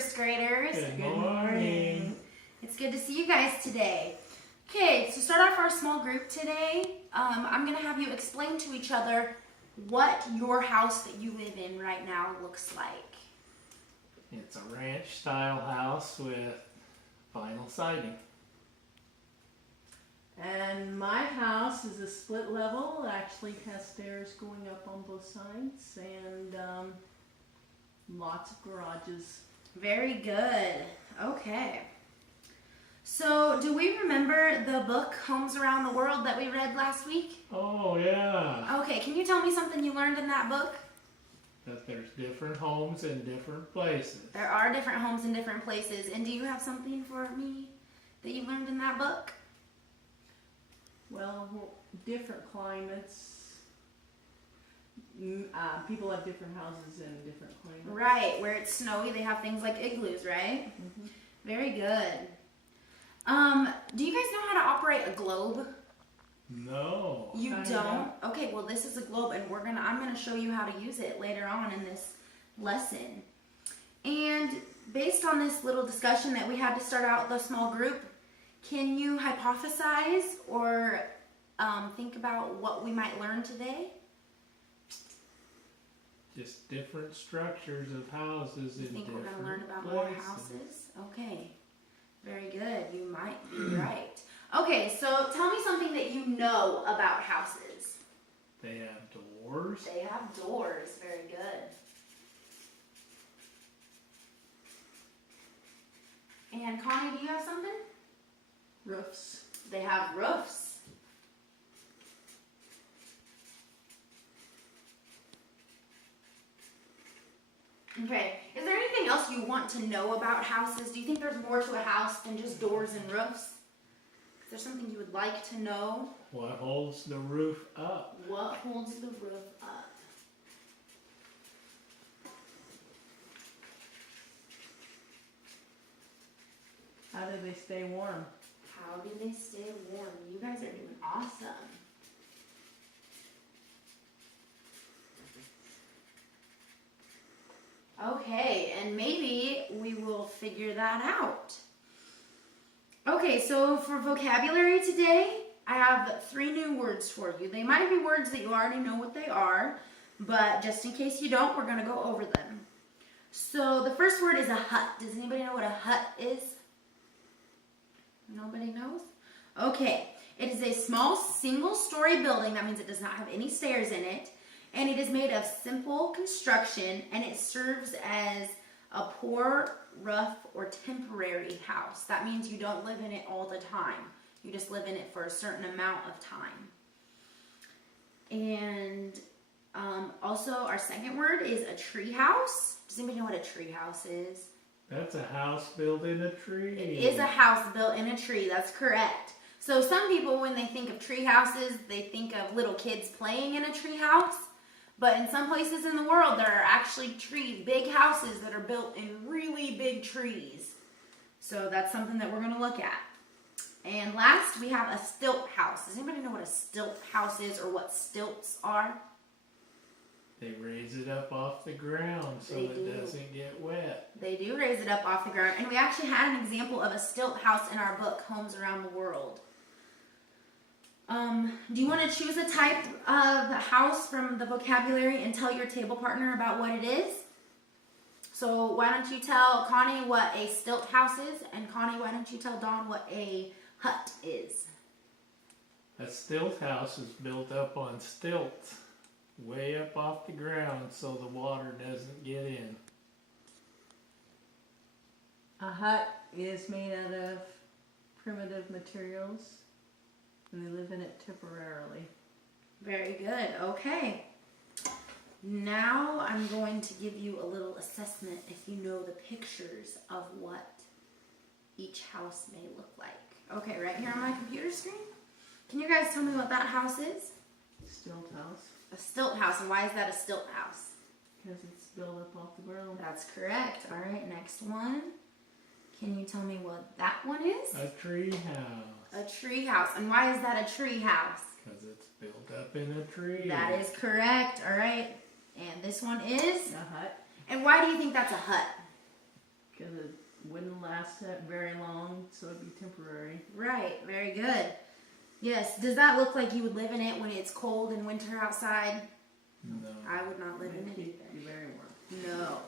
first graders. Good morning. It's good to see you guys today. Okay, to start off our small group today, I'm going to have you explain to each other what your house that you live in right now looks like. It's a ranch style house with vinyl siding. And my house is a split level. It actually has stairs going up on both sides and lots of garages. Very good. Okay. So, do we remember the book Homes Around the World that we read last week? Oh yeah, Okay, can you tell me something you learned in that book? that there's different homes in different places. There are different homes in different places. And do you have something for me that you learned in that book? Well, different climates. People have different houses in different climates. Right, where it's snowy, they have things like igloos, right? Mm-hmm. Very good. Do you guys know how to operate a globe? No. You I don't? Okay, well this is a globe and I'm gonna show you how to use it later on in this lesson. And based on this little discussion that we had to start out the small group, can you hypothesize or think about what we might learn today? Just different structures of houses in You think different we're gonna learn about places. more houses? Okay, very good. You might be right. Okay, so tell me something that you know about houses. They have doors. They have doors. Very good. And Connie, do you have something? Roofs. They have roofs. Okay, is there anything else you want to know about houses? Do you think there's more to a house than just doors and roofs? Is there something you would like to know? What holds the roof up? What holds the roof up? How do they stay warm? How do they stay warm? You guys are doing awesome. Okay, and maybe we will figure that out. Okay, so for vocabulary today, I have 3 new words for you. They might be words that you already know what they are, but just in case you don't, we're going to go over them. So the first word is a hut. Does anybody know what a hut is? Nobody knows? Okay, it is a small single-story building. That means it does not have any stairs in it. And it is made of simple construction, and it serves as a poor, rough, or temporary house. That means you don't live in it all the time. You just live in it for a certain amount of time. And also, our second word is a tree house. Does anybody know what a tree house is? That's a house built in a tree. It is a house built in a tree. That's correct. So some people, when they think of tree houses, they think of little kids playing in a tree house. But in some places in the world, there are actually big houses that are built in really big trees. So that's something that we're going to look at. And last, we have a stilt house. Does anybody know what a stilt house is or what stilts are? They raise it up off the ground so They it do. doesn't get wet. They do raise it up off the ground. And we actually had an example of a stilt house in our book, Homes Around the World. Do you want to choose a type of house from the vocabulary and tell your table partner about what it is? So why don't you tell Connie what a stilt house is, and Connie, why don't you tell Dawn what a hut is? A stilt house is built up on stilts, way up off the ground so the water doesn't get in. A hut is made out of primitive materials, and they live in it temporarily. Very good. Okay. Now I'm going to give you a little assessment if you know the pictures of what each house may look like. Okay, right here on my computer screen. Can you guys tell me what that house is? Stilt house, A stilt house. And why is that a stilt house? because it's built up off the ground. That's correct. All right, next one. Can you tell me what that one is? A tree house. A tree house. And why is that a tree house? Because it's built up in a tree. That is correct. All right. And this one is? A hut, And why do you think that's a hut? because it wouldn't last that very long, so it'd be temporary. Right, very good. Yes, does that look like you would live in it when it's cold and winter outside? No. I would not live in It'd it keep either. you very warm. No.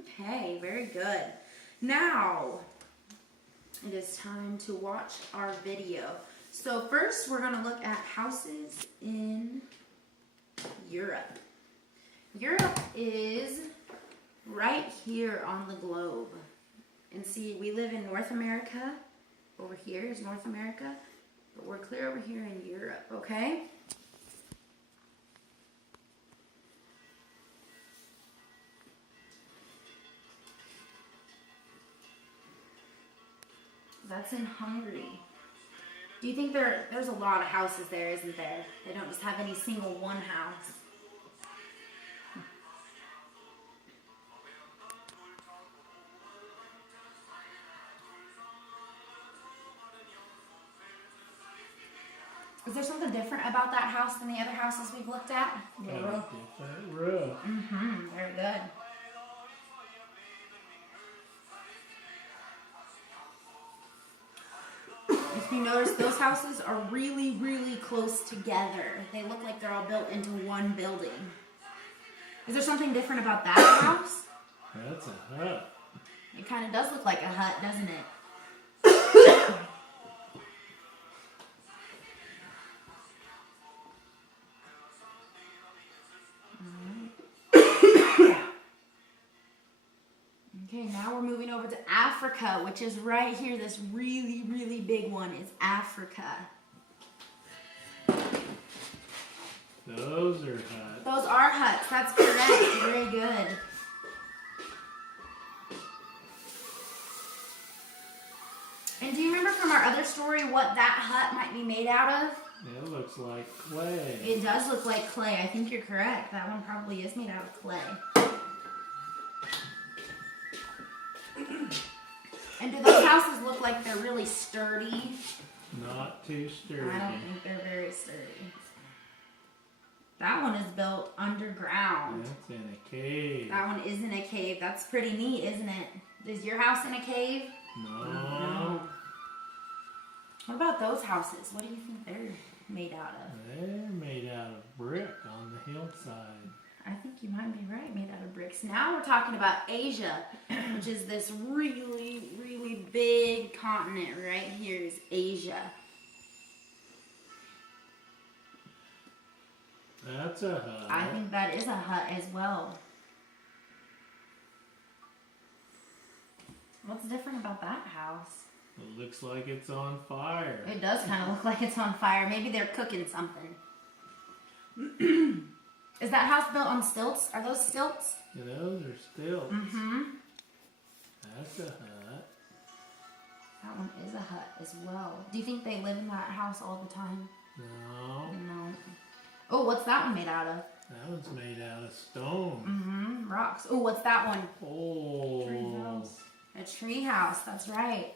Okay, very good. Now, it is time to watch our video. So first, we're going to look at houses in Europe. Europe is right here on the globe. And see, we live in North America. Over here is North America. But we're clear over here in Europe, okay? That's in Hungary. Do you think there's a lot of houses there, isn't there? They don't just have any single one house. Is there something different about that house than the other houses we've looked at? Kind of different roof. Mm-hmm. Very good. If you notice, those houses are really, really close together. They look like they're all built into one building. Is there something different about that house? That's a hut. It kind of does look like a hut, doesn't it? Okay, now we're moving over to Africa, which is right here. This really, really big one is Africa. Those are huts. Those are huts. That's correct. Very good. And do you remember from our other story what that hut might be made out of? It looks like clay. It does look like clay. I think you're correct. That one probably is made out of clay. And do those houses look like they're really sturdy? Not too sturdy. I don't think they're very sturdy. That one is built underground. That's in a cave. That one is in a cave. That's pretty neat, isn't it? Is your house in a cave? No. What about those houses? What do you think they're made out of? They're made out of brick on the hillside. I think you might be right, made out of bricks. Now we're talking about Asia, which is this really, really big continent right here is Asia. That's a hut. I think that is a hut as well. What's different about that house? It looks like it's on fire. It does kind of look like it's on fire. Maybe they're cooking something. Is that house built on stilts? Are those stilts? Yeah, those are stilts. Mm-hmm. That's a hut. That one is a hut as well. Do you think they live in that house all the time? No. No. Oh, what's that one made out of? That one's made out of stone. Mm-hmm. Rocks. Oh, what's that one? Oh. Treehouse. A tree house. That's right.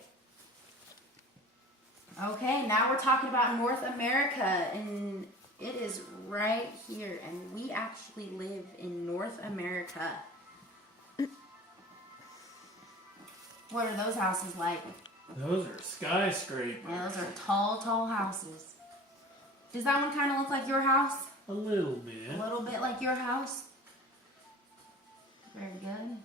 Okay, now we're talking about North America, and it is right here, and we actually live in North America. What are those houses like? Those are skyscrapers. Yeah, those are tall, tall houses. Does that one kind of look like your house? A little bit. A little bit like your house? Very good.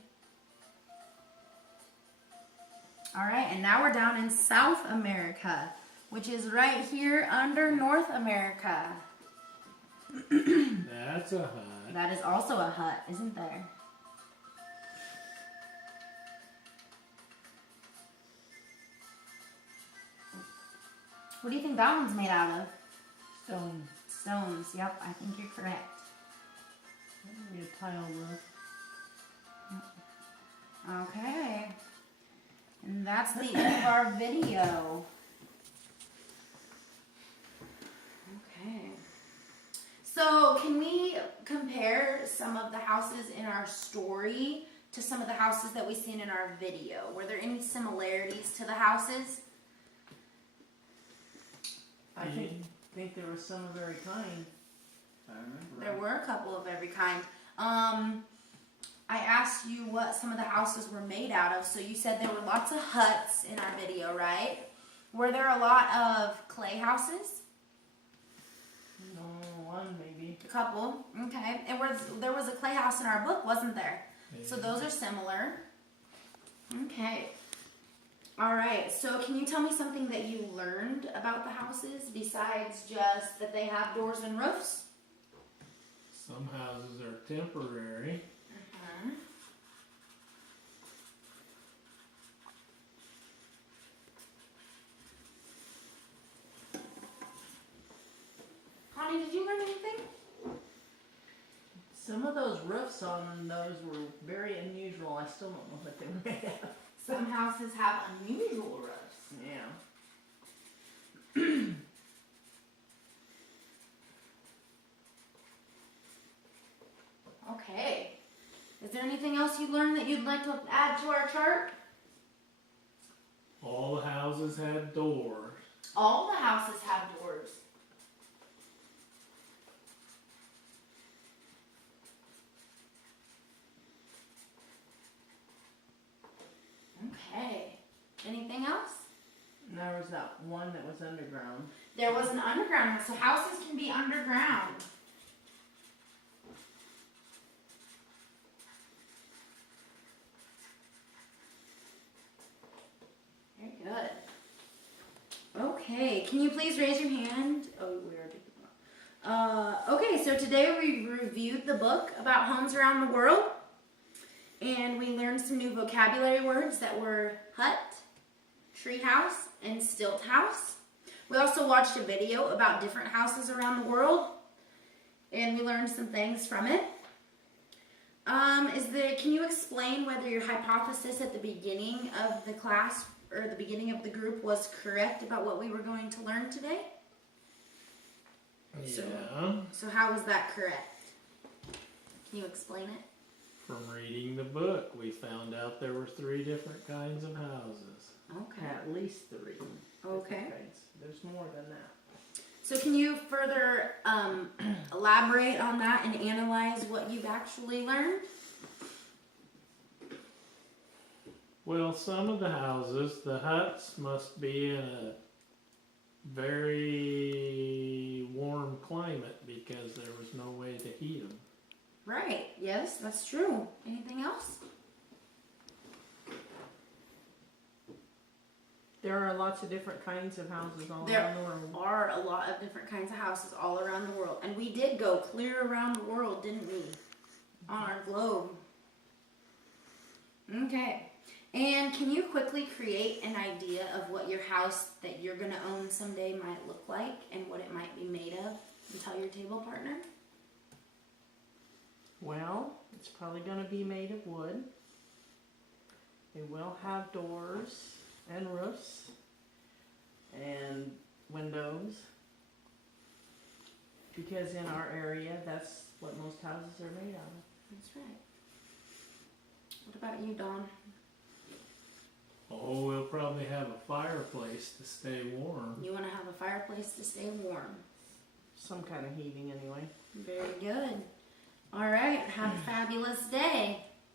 Alright, and now we're down in South America, which is right here under North America. That's a hut. That is also a hut, isn't there? What do you think that one's made out of? Stone. Stones. Yep, I think you're correct. Maybe a tile roof. Okay. And that's the end of our video. Okay. So, can we compare some of the houses in our story to some of the houses that we seen in our video? Were there any similarities to the houses? I think there was some of every kind. If I remember There right. were a couple of every kind. I asked you what some of the houses were made out of. So you said there were lots of huts in our video, right? Were there a lot of clay houses? No, one maybe. A couple. Okay. And there was a clay house in our book, wasn't there? So those are similar. Okay. All right. So can you tell me something that you learned about the houses besides just that they have doors and roofs? Some houses are temporary. Connie, did you learn anything? Some of those roofs on those were very unusual. I still don't know what they were made of. Some houses have unusual roofs. Yeah. Okay. Is there anything else you learned that you'd like to add to our chart? All the houses have doors. All the houses have doors. Okay. Anything else? And there was that one that was underground. There was an underground one, so houses can be underground. Very good. Okay, can you please raise your hand? Oh, we already did that. Okay, so today we reviewed the book about homes around the world. And we learned some new vocabulary words that were hut, tree house, and stilt house. We also watched a video about different houses around the world. And we learned some things from it. Can you explain whether your hypothesis at the beginning of the class or the beginning of the group was correct about what we were going to learn today? Yeah. So how was that correct? Can you explain it? From reading the book, we found out there were 3 different kinds of houses. Okay. At least 3. Okay. different kinds. There's more than that. So can you further elaborate on that and analyze what you've actually learned? Well, some of the houses, the huts must be in a very warm climate because there was no way to heat them. Right. Yes, that's true. Anything else? There are lots of different kinds of houses all There around the world. are a lot of different kinds of houses all around the world. And we did go clear around the world, didn't we? On our globe. Okay. And can you quickly create an idea of what your house that you're going to own someday might look like and what it might be made of and tell your table partner? Well, it's probably going to be made of wood. It will have doors and roofs and windows, because in our area that's what most houses are made out of. That's right. What about you, Dawn? Oh, we'll probably have a fireplace to stay warm. You want to have a fireplace to stay warm. Some kind of heating anyway. Very good. All right. Have a fabulous day.